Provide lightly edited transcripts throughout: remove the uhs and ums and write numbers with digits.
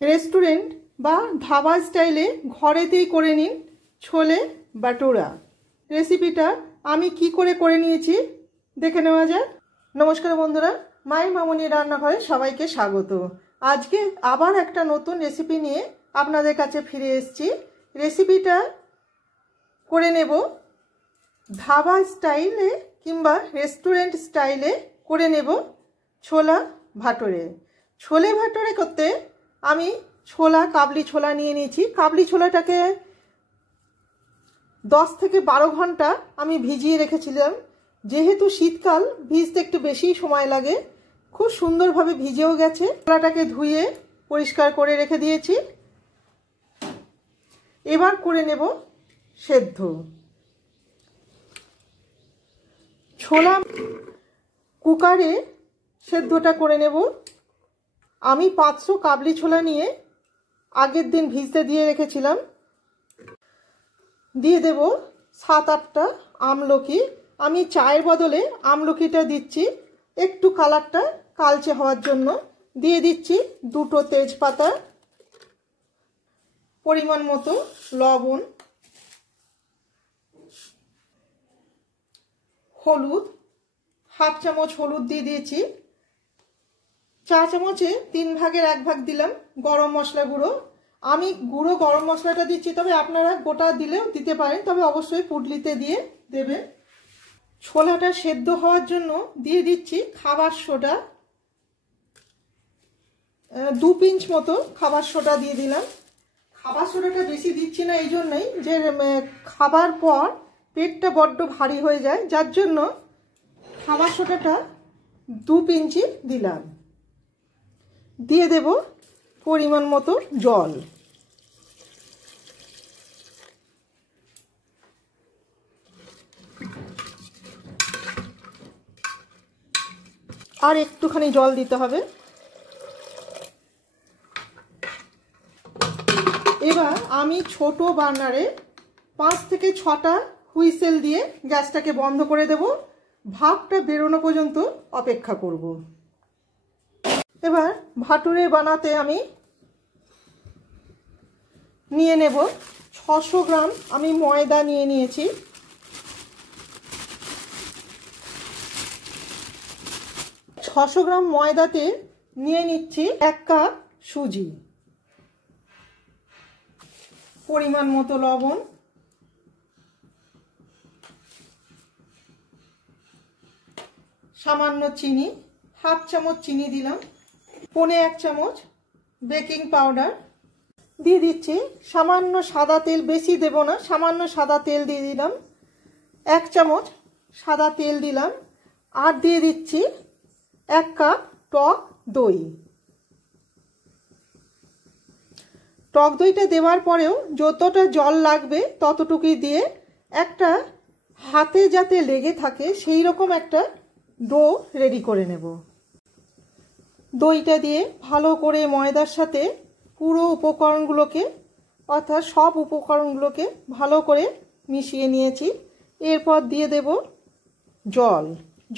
Restaurant বা ধাবা স্টাইলে ঘরেতেই করে নিন ছোলে বাটুরা। রেসিপিটা আমি কি করে নিয়েছি দেখে নেওয়া যাক। নমস্কার বন্ধুরা, মায়ের মামনি রান্নাঘরে সবাইকে স্বাগত। আজকে আবার একটা নতুন রেসিপি নিয়ে আপনাদের কাছে ফিরে এসেছি। রেসিপিটা করে নেব ধাবা স্টাইলে কিংবা রেস্টুরেন্ট স্টাইলে করে নেব ছোলা ভাটোরে। ছোলে ভাটোরে করতে আমি কাবলি ছোলা নিয়ে নিয়েছি। কাবলি ছোলাটাকে 10 থেকে 12 ঘন্টা আমি ভিজিয়ে রেখেছিলাম। যেহেতু শীতকাল, ভিজতে একটু বেশি সময় লাগে। খুব সুন্দরভাবে ভিজেও গেছে। ছোলাটাকে ধুয়ে পরিষ্কার করে রেখে দিয়েছি। এবার করে নেব সেদ্ধ। ছোলা কুকারে সেদ্ধটা করে নেব। আমি 500 কাবলি ছোলা নিয়ে আগের দিন ভিজতে দিয়ে রেখেছিলাম। দিয়ে দেব 7-8টা আমলকি। আমি চায়ের বদলে আমলকিটা দিচ্ছি একটু কালারটা কালচে হওয়ার জন্য। দিয়ে দিচ্ছি 2টো তেজপাতা, পরিমাণ মতো লবণ, হলুদ, 1/2 চামচ হলুদ দিয়ে দিয়েছি। চা চামচে 3 ভাগের 1 ভাগ দিলাম গরম মশলা গুঁড়ো। আমি গুঁড়ো গরম মশলাটা দিচ্ছি, তবে আপনারা গোটা দিলেও দিতে পারেন, তবে অবশ্যই পুটলিতে দিয়ে দেবেন। ছোলাটা সেদ্ধ হওয়ার জন্য দিয়ে দিচ্ছি খাবার সোডা, 2 পিঞ্চ মতো খাবার সোডা দিয়ে দিলাম। খাবার সোডাটা বেশি দিচ্ছি না এই জন্যই যে খাবার পর পেটটা বড্ড ভারী হয়ে যায়, যার জন্য খাবার সোডাটা 2 পিঞ্চি দিলাম। দিয়ে দেব পরিমাণ মতো জল। আর একটুখানি জল দিতে হবে। এবার আমি ছোট বার্নারে 5 থেকে 6টা হুইসেল দিয়ে গ্যাসটাকে বন্ধ করে দেব। ভাপটা বেরোনো পর্যন্ত অপেক্ষা করব। এবার ভাটুরে বানাতে আমি নিয়ে নেব 600 গ্রাম আমি ময়দা নিয়ে নিয়েছি। ছশো গ্রাম ময়দাতে নিয়ে নিচ্ছি 1 কাপ সুজি, পরিমাণ মতো লবণ, সামান্য চিনি, 1/2 চামচ চিনি দিলাম, 1/4 চামচ বেকিং পাউডার দিয়ে দিচ্ছি, সামান্য সাদা তেল, বেশি দেব না, সামান্য সাদা তেল দিয়ে দিলাম, 1 চামচ সাদা তেল দিলাম। আর দিয়ে দিচ্ছি 1 কাপ টক দই। টক দইটা দেওয়ার পরেও যতটা জল লাগবে ততটুকুই দিয়ে একটা হাতে যাতে লেগে থাকে সেই রকম একটা ডো রেডি করে নেব। দইটা দিয়ে ভালো করে ময়দার সাথে পুরো উপকরণগুলোকে, অর্থাৎ সব উপকরণগুলোকে ভালো করে মিশিয়ে নিয়েছি। এরপর দিয়ে দেব জল।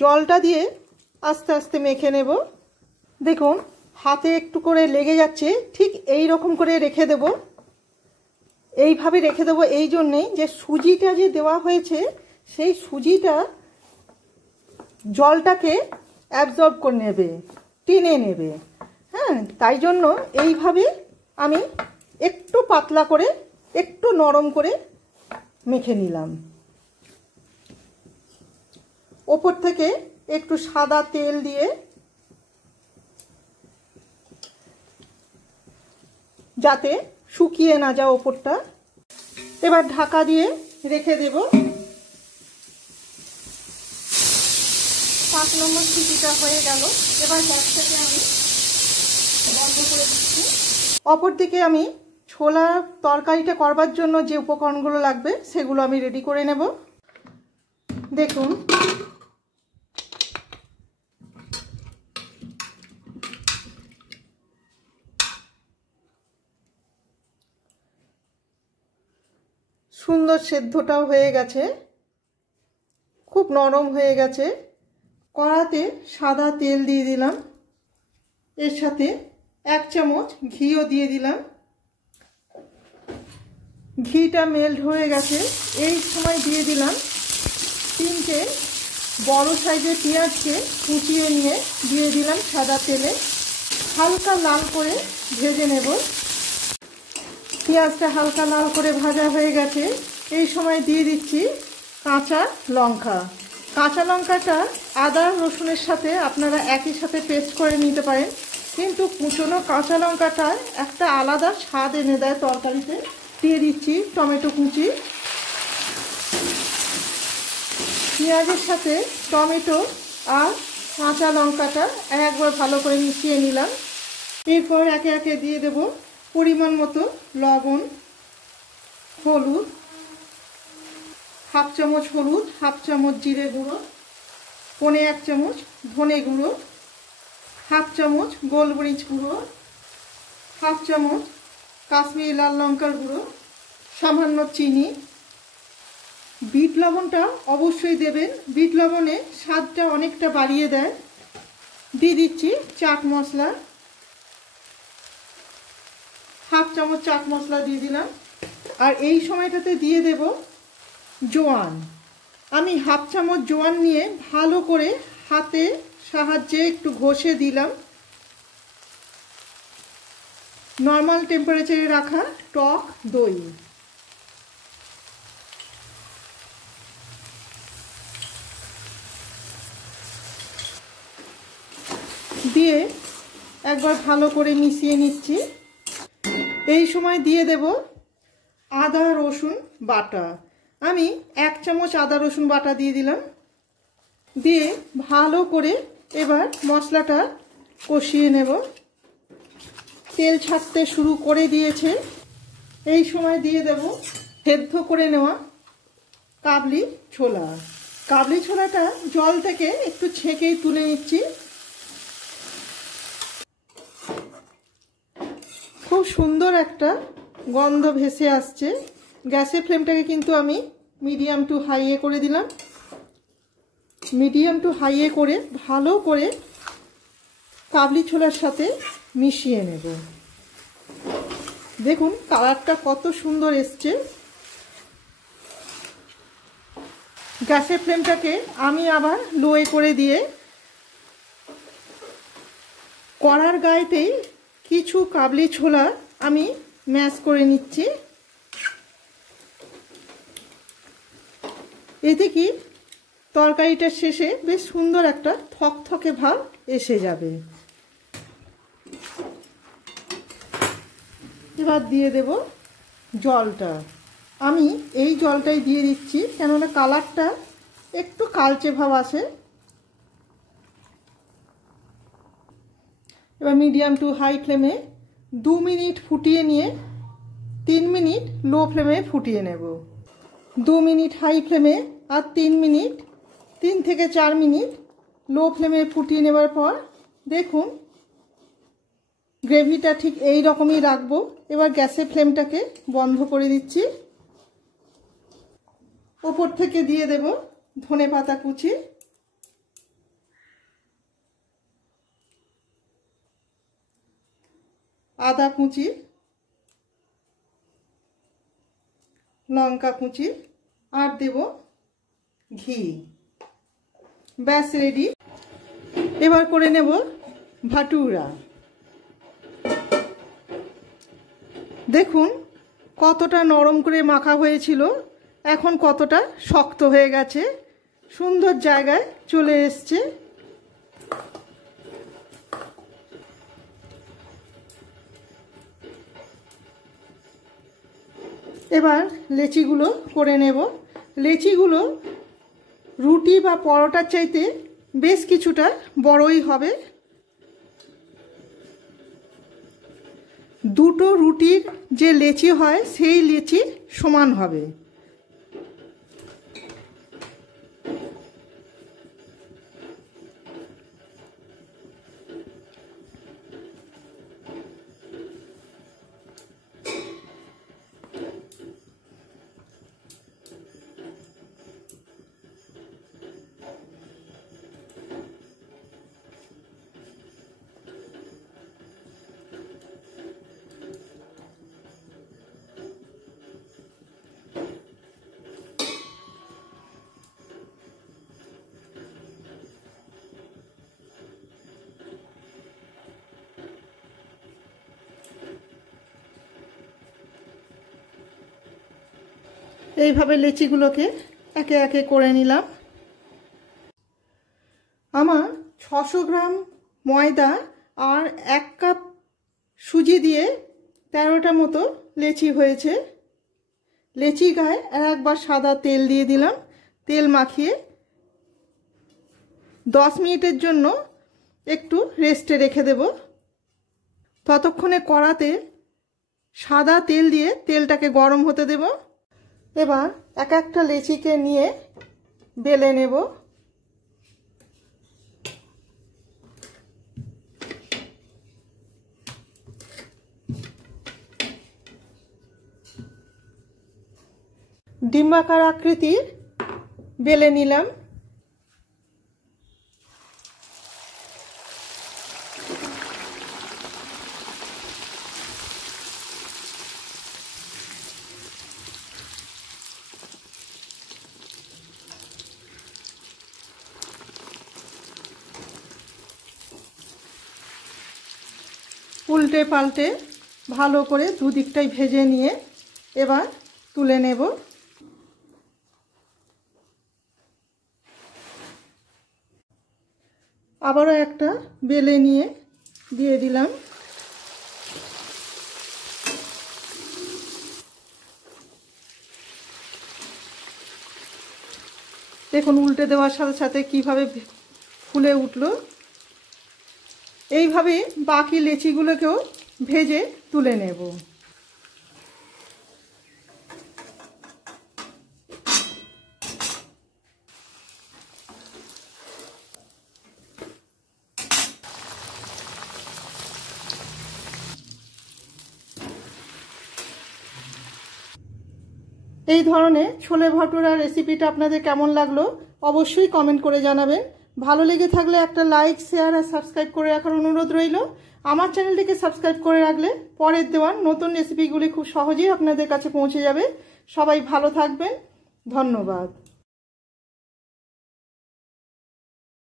জলটা দিয়ে আস্তে আস্তে মেখে নেব। দেখুন হাতে একটু করে লেগে যাচ্ছে, ঠিক এই রকম করে রেখে দেব। এইভাবে রেখে দেব এই জন্যেই যে সুজিটা যে দেওয়া হয়েছে সেই সুজিটা জলটাকে অ্যাবজর্ব করে নেবে, টেনে নেবে। হ্যাঁ, তাই জন্য এইভাবে আমি একটু পাতলা করে, একটু নরম করে মেখে নিলাম। ওপর থেকে একটু সাদা তেল দিয়ে যাতে শুকিয়ে না যায় ওপরটা। এবার ঢাকা দিয়ে রেখে দেব। 5 নম্বর সিটিটা হয়ে গেল। এবার গ্যাসটাকে আমি বন্ধ করে দিচ্ছি। অপর দিকে আমি ছোলা তরকারিটা করবার জন্য যে উপকরণগুলো লাগবে সেগুলো আমি রেডি করে নেব। দেখুন সুন্দর সেদ্ধটাও হয়ে গেছে, খুব নরম হয়ে গেছে। কড়াতে সাদা তেল দিয়ে দিলাম, এর সাথে 1 চামচ ঘিও দিয়ে দিলাম। ঘিটা মেল্ট হয়ে গেছে। এই সময় দিয়ে দিলাম 3টে বড় সাইজের পেঁয়াজকে কুচিয়ে নিয়ে দিয়ে দিলাম সাদা তেলে। হালকা লাল করে ভেজে নেব। পেঁয়াজটা হালকা লাল করে ভাজা হয়ে গেছে। এই সময় দিয়ে দিচ্ছি কাঁচা লঙ্কা। কাঁচা লঙ্কাটা আদা রসুনের সাথে আপনারা একই সাথে পেস্ট করে নিতে পারেন, কিন্তু কুচনো কাঁচা লঙ্কাটা একটা আলাদা স্বাদ এনে দেয় তরকারিতে। দিয়ে দিচ্ছি টমেটো কুচি। পেঁয়াজের সাথে টমেটো আর কাঁচা লঙ্কাটা একবার ভালো করে মিশিয়ে নিলাম। এরপর একে একে দিয়ে দেব পরিমাণ মতো লবণ, হলুদ, 1/2 চামচ হলুদ, 1/2 চামচ জিরে গুঁড়ো, 1/4 চামচ ধনে গুঁড়ো, 1/2 চামচ গোলমরিচ গুঁড়ো, 1/2 চামচ কাশ্মীরি লাল লঙ্কার গুঁড়ো, সামান্য চিনি। বিট লবণটা অবশ্যই দেবেন, বিট লবণে স্বাদটা অনেকটা বাড়িয়ে দেয়। দিয়ে দিচ্ছি চাট মশলা, 1/2 চামচ চাট মশলা দিয়ে দিলাম। আর এই সময়টাতে দিয়ে দেব জোয়ান। আমি 1/2 চামচ জোয়ান নিয়ে ভালো করে হাতে সাহায্যে একটু ঘষে দিলাম। নর্মাল টেম্পারেচারে রাখা টক দই দিয়ে একবার ভালো করে মিশিয়ে নিচ্ছি। এই সময় দিয়ে দেব আদা রসুন বাটা। আমি 1 চামচ আদা রসুন বাটা দিয়ে দিলাম। দিয়ে ভালো করে এবার মশলাটা কষিয়ে নেব। তেল ছাড়তে শুরু করে দিয়েছে। এই সময় দিয়ে দেব সেদ্ধ করে নেওয়া কাবলি ছোলা। কাবলি ছোলাটা জল থেকে একটু ছেঁকেই তুলে নিচ্ছি। খুব সুন্দর একটা গন্ধ ভেসে আসছে। গ্যাসের ফ্লেমটাকে কিন্তু আমি মিডিয়াম টু হাইয়ে করে দিলাম। মিডিয়াম টু হাইয়ে করে ভালো করে কাবলি ছোলার সাথে মিশিয়ে নেব। দেখুন কালারটা কত সুন্দর এসছে। গ্যাসের ফ্লেমটাকে আমি আবার লোয়ে করে দিয়ে কড়ার গায়েতেই কিছু কাবলি ছোলা আমি ম্যাশ করে নিচ্ছি। এতে কি তরকারিটার শেষে বেশ সুন্দর একটা থকথকে ভাব এসে যাবে। এবার দিয়ে দেব জলটা। আমি এই জলটাই দিয়ে দিচ্ছি, কেননা কালারটা একটু কালচে ভাব আসে। এবার মিডিয়াম টু হাই ফ্লেমে 2 মিনিট ফুটিয়ে নিয়ে 3 মিনিট লো ফ্লেমে ফুটিয়ে নেব। 2 মিনিট হাই ফ্লেমে আর 3 মিনিট 3 থেকে 4 মিনিট লো ফ্লেমে ফুটিয়ে নেবার পর দেখুন গ্রেভিটা ঠিক এই রকমই রাখবো। এবার গ্যাসের ফ্লেমটাকে বন্ধ করে দিচ্ছি। ওপর থেকে দিয়ে দেব ধনেপাতা কুচি, আদা কুচি, লঙ্কা কুচি আর দেব ঘি। ব্যাস রেডি। এবার করে নেব ভাটুরা। দেখুন কতটা নরম করে মাখা হয়েছিল, এখন কতটা শক্ত হয়ে গেছে, সুন্দর জায়গায় চলে এসছে। এবার লেচিগুলো করে নেব। লেচিগুলো রুটি বা পরোটার চাইতে বেশ কিছুটা বড়ই হবে। দুটো রুটির যে লেচি হয় সেই লেচির সমান হবে। এইভাবে লেচিগুলোকে একে একে করে নিলাম। আমার 600 গ্রাম ময়দা আর 1 কাপ সুজি দিয়ে 13টা মতো লেচি হয়েছে। লেচি গায়ে একবার সাদা তেল দিয়ে দিলাম। তেল মাখিয়ে 10 মিনিটের জন্য একটু রেস্টে রেখে দেব। ততক্ষণে কড়াতে সাদা তেল দিয়ে তেলটাকে গরম হতে দেব। এবার এক একটা লেচিকে নিয়ে বেলে নেব। ডিম্বাকার আকৃতির বেলে নিলাম। উল্টে পাল্টে ভালো করে দুদিকটাই ভেজে নিয়ে এবার তুলে নেব। আবারও একটা বেলে নিয়ে দিয়ে দিলাম। দেখুন উল্টে দেওয়ার সাথে সাথে কিভাবে ফুলে উঠলো। এইভাবে বাকি লেচিগুলোকেও ভেজে তুলে নেব। এই ধরনের ছোলে ভটুরা রেসিপিটা আপনাদের কেমন লাগলো অবশ্যই কমেন্ট করে জানাবেন। ভালো লেগে থাকলে একটা লাইক, শেয়ার আর সাবস্ক্রাইব করে রাখার অনুরোধ রইল। আমার চ্যানেলটিকে সাবস্ক্রাইব করে রাখলে পরের দেওয়ার নতুন রেসিপিগুলি খুব সহজেই আপনাদের কাছে পৌঁছে যাবে। সবাই ভালো থাকবেন। ধন্যবাদ।